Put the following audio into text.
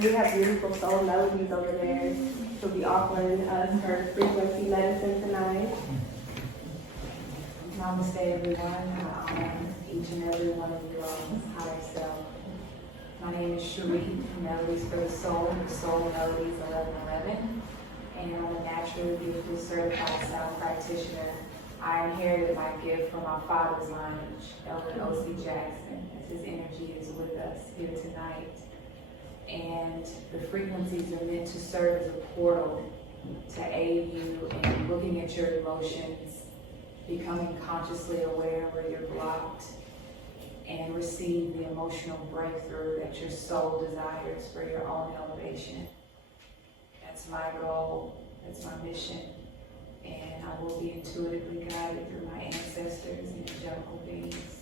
we have beautiful soul melodies over there. She'll be offering us her frequency medicine tonight. Namaste, everyone. I honor each and every one of you all's higher self. My name is Cherie, Melodies for the Soul Melodies 1111. And I'm a naturally gifted certified sound practitioner. I inherited my gift from my father's lineage, Elder O.C. Jackson, as his energy is with us here tonight. And the frequencies are meant to serve as a portal to aid you in looking at your emotions, becoming consciously aware where you're blocked, and receive the emotional breakthrough that your soul desires for your own elevation. That's my goal, that's my mission, and I will be intuitively guided through my ancestors and angelical beings.